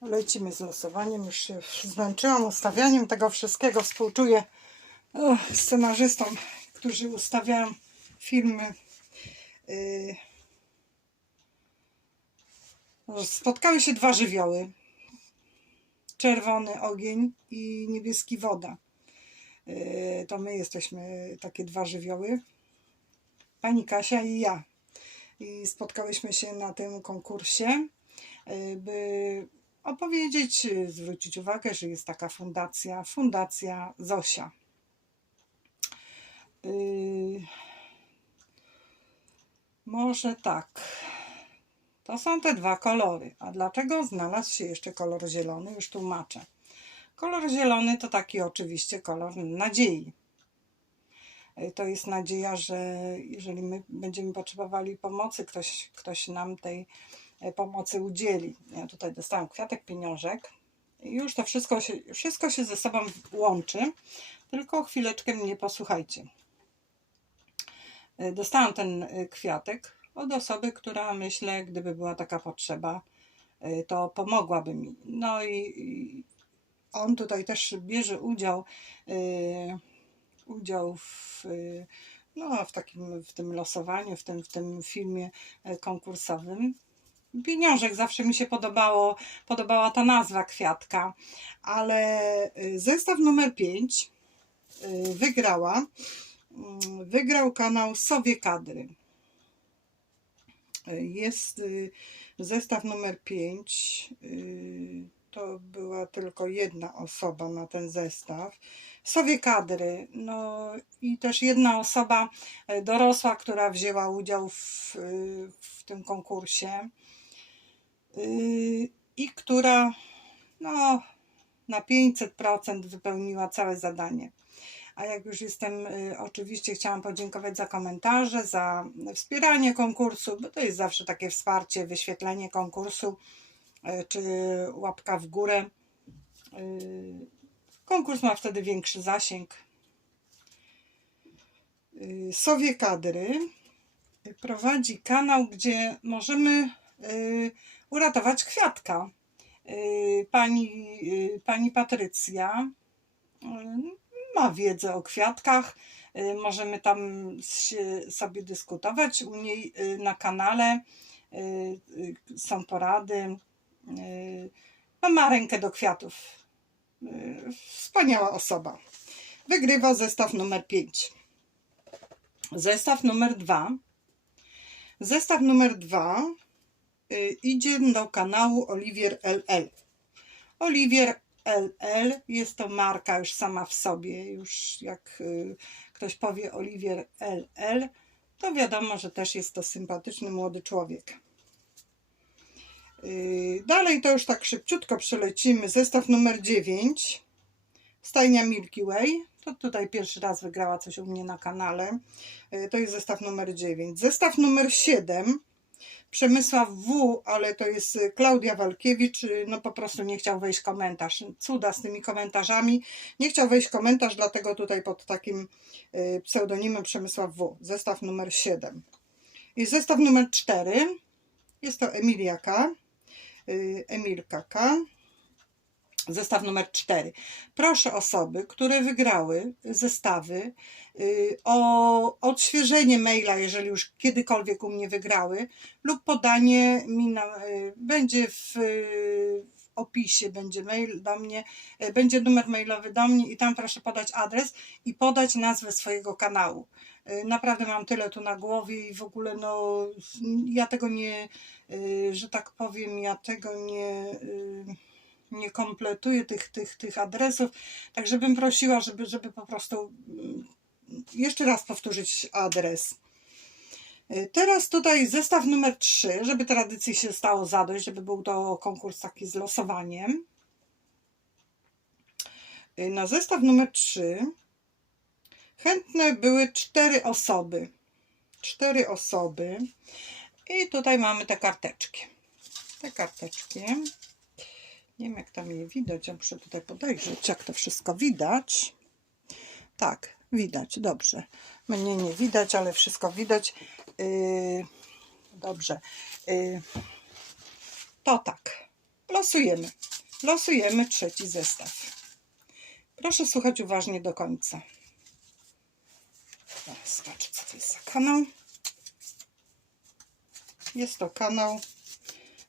Lecimy z losowaniem. Już się zmęczyłam ustawianiem tego wszystkiego. Współczuję o, scenarzystom, którzy ustawiają filmy. Yy, Spotkały się dwa żywioły. Czerwony ogień i niebieski woda. Yy, To my jesteśmy takie dwa żywioły. Pani Kasia i ja. I spotkałyśmy się na tym konkursie, yy, by opowiedzieć, yy, zwrócić uwagę, że jest taka fundacja, Fundacja Zosia. Yy, Może tak. To są te dwa kolory. A dlaczego znalazł się jeszcze kolor zielony? Już tłumaczę. Kolor zielony to taki oczywiście kolor nadziei. Y, To jest nadzieja, że jeżeli my będziemy potrzebowali pomocy, ktoś, ktoś nam tej pomocy udzieli. Ja tutaj dostałam kwiatek pieniążek. Już to wszystko się, wszystko się ze sobą łączy. Tylko chwileczkę mnie posłuchajcie. Y, Dostałam ten y, kwiatek od osoby, która myślę, gdyby była taka potrzeba, to pomogłaby mi. No i, on tutaj też bierze udział, udział w, no, w takim w tym losowaniu, w tym, w tym filmie e, konkursowym. Pieniążek zawsze mi się podobało, podobała ta nazwa kwiatka, ale y, zestaw numer 5 wygrała. mm, Wygrał kanał Sowie Kadry. Jest y, zestaw numer 5. To była tylko jedna osoba na ten zestaw. Sowie kadry. No i też jedna osoba dorosła, która wzięła udział w, y, w tym konkursie y, i która no, na 500% wypełniła całe zadanie. A jak już jestem, y, oczywiście chciałam podziękować za komentarze, za wspieranie konkursu, bo to jest zawsze takie wsparcie, wyświetlenie konkursu, y, czy łapka w górę. Y, Konkurs ma wtedy większy zasięg. Sowie Kadry prowadzi kanał, gdzie możemy uratować kwiatka. Y, Pani, y, pani Patrycja y, ma wiedzę o kwiatkach. Możemy tam sobie dyskutować. U niej na kanale są porady. No, ma rękę do kwiatów. Wspaniała osoba. Wygrywa zestaw numer 5. Zestaw numer 2. Zestaw numer 2 idzie do kanału Oliwier LL. Oliwier LL jest to marka już sama w sobie. Już jak y, ktoś powie Oliwier LL, to wiadomo, że też jest to sympatyczny młody człowiek. Y, Dalej to już tak szybciutko przelecimy. Zestaw numer 9. Stajnia Milky Way. To tutaj pierwszy raz wygrała coś u mnie na kanale. Y, To jest zestaw numer 9. Zestaw numer 7. Przemysław W, ale to jest y, Klaudia Walkiewicz, y, no po prostu nie chciał wejść komentarz. Cuda z tymi komentarzami. Nie chciał wejść komentarz, dlatego tutaj pod takim y, pseudonimem Przemysław W. Zestaw numer 7. I zestaw numer 4 jest to Emilia K. Emilka K. Zestaw numer 4. Proszę osoby, które wygrały zestawy y, o odświeżenie maila, jeżeli już kiedykolwiek u mnie wygrały, lub podanie mi na, y, będzie w, y, w opisie, będzie mail do mnie, będzie numer mailowy do mnie i tam proszę podać adres i podać nazwę swojego kanału. Naprawdę mam tyle tu na głowie i w ogóle no ja tego nie, że tak powiem, ja tego nie nie kompletuję tych, tych, tych adresów, także bym prosiła, żeby, żeby po prostu mm, jeszcze raz powtórzyć adres. Y, Teraz tutaj zestaw numer 3, żeby tradycji się stało zadość, żeby był to konkurs taki z losowaniem. Y, Na zestaw numer 3 chętne były cztery osoby. Cztery osoby. I tutaj mamy te karteczki. Te karteczki. Nie wiem, jak tam je widać. Ja muszę tutaj podejrzeć, jak to wszystko widać. Tak, widać, dobrze. Mnie nie widać, ale wszystko widać. Yy, dobrze. Yy, to tak. Losujemy. losujemy trzeci zestaw. Proszę słuchać uważnie do końca. Zobaczę, co to jest za kanał. Jest to kanał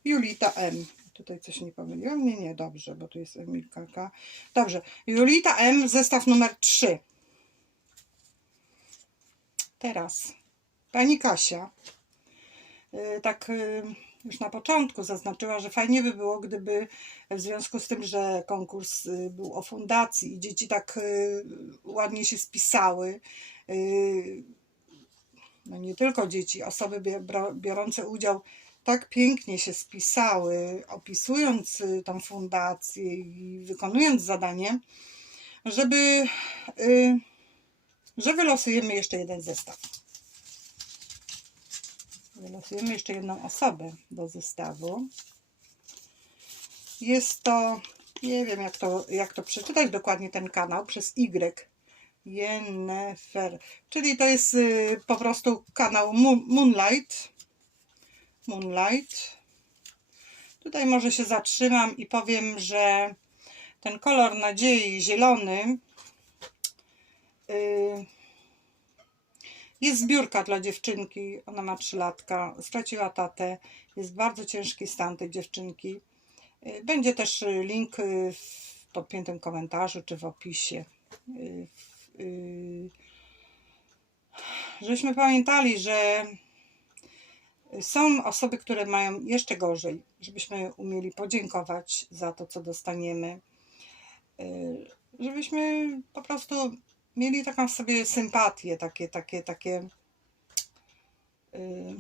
Julita M. Tutaj coś nie pomyliłam? Nie, nie, dobrze, bo tu jest Emilka K. Dobrze, Julita M, zestaw numer 3. Teraz pani Kasia, y, tak y, już na początku zaznaczyła, że fajnie by było, gdyby w związku z tym, że konkurs y, był o fundacji i dzieci tak ładnie się spisały, no nie tylko dzieci, osoby biorące udział tak pięknie się spisały, opisując y, tą fundację i wykonując zadanie, żeby, y, że wylosujemy jeszcze jeden zestaw. Wylosujemy jeszcze jedną osobę do zestawu. Jest to, nie wiem jak to, jak to przeczytać dokładnie ten kanał, przez Y. Jennefer, czyli to jest y, po prostu kanał Moon, Moonlight. Moonlight. Tutaj może się zatrzymam i powiem, że ten kolor nadziei zielony y, jest zbiórka dla dziewczynki. Ona ma 3 latka, straciła tatę. Jest bardzo ciężki stan tej dziewczynki. Y, Będzie też link y, w podpiętym komentarzu czy w opisie. Y, y, Żebyśmy pamiętali, że są osoby, które mają jeszcze gorzej, żebyśmy umieli podziękować za to, co dostaniemy. Y, Żebyśmy po prostu mieli taką w sobie sympatię, takie, takie, takie. y,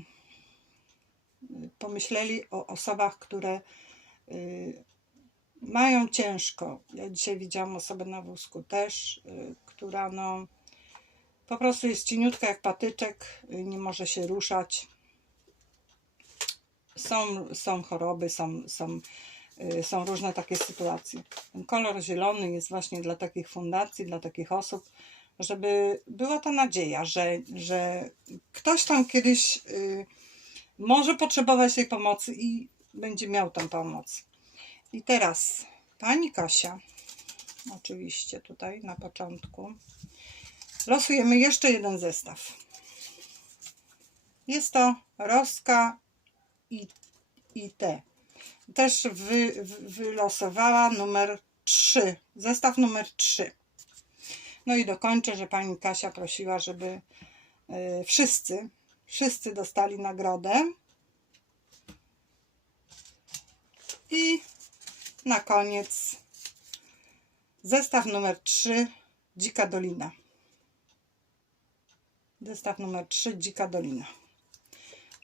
Pomyśleli o osobach, które y, mają ciężko. Ja dzisiaj widziałam osobę na wózku też, która no po prostu jest cieniutka jak patyczek, nie może się ruszać. Są, są choroby, są, są, y, są różne takie sytuacje. Ten kolor zielony jest właśnie dla takich fundacji, dla takich osób, żeby była ta nadzieja, że, że ktoś tam kiedyś y, może potrzebować tej pomocy i będzie miał tą pomoc. I teraz pani Kasia, oczywiście tutaj na początku, losujemy jeszcze jeden zestaw. Jest to Roska i, i T. Też wy, wy, wylosowała numer 3, zestaw numer 3. No i dokończę, że pani Kasia prosiła, żeby y, wszyscy, wszyscy dostali nagrodę. I na koniec zestaw numer 3, Dzika Dolina. Zestaw numer 3, Dzika Dolina.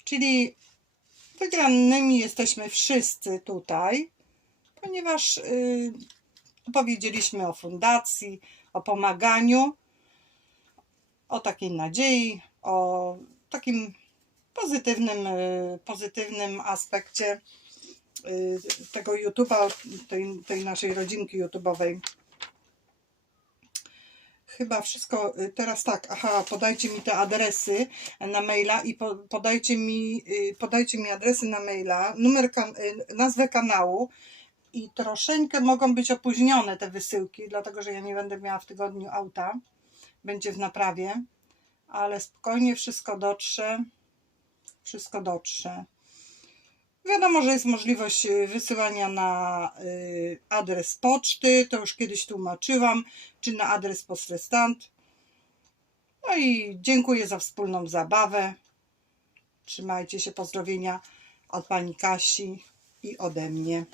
Czyli wygranymi jesteśmy wszyscy tutaj, ponieważ yy, powiedzieliśmy o fundacji, o pomaganiu, o takiej nadziei, o takim pozytywnym, yy, pozytywnym aspekcie yy, tego YouTube'a, tej, tej naszej rodzinki YouTube'owej. Chyba wszystko y, teraz tak. Aha, podajcie mi te adresy na maila i po, podajcie mi y, podajcie mi adresy na maila, numer kan, y, nazwę kanału i troszeczkę mogą być opóźnione te wysyłki, dlatego że ja nie będę miała w tygodniu auta. Będzie w naprawie, ale spokojnie wszystko dotrze. Wszystko dotrze. Wiadomo, że jest możliwość y, wysyłania na y, adres poczty, to już kiedyś tłumaczyłam, czy na adres postrestant. No i dziękuję za wspólną zabawę. Trzymajcie się, pozdrowienia od pani Kasi i ode mnie.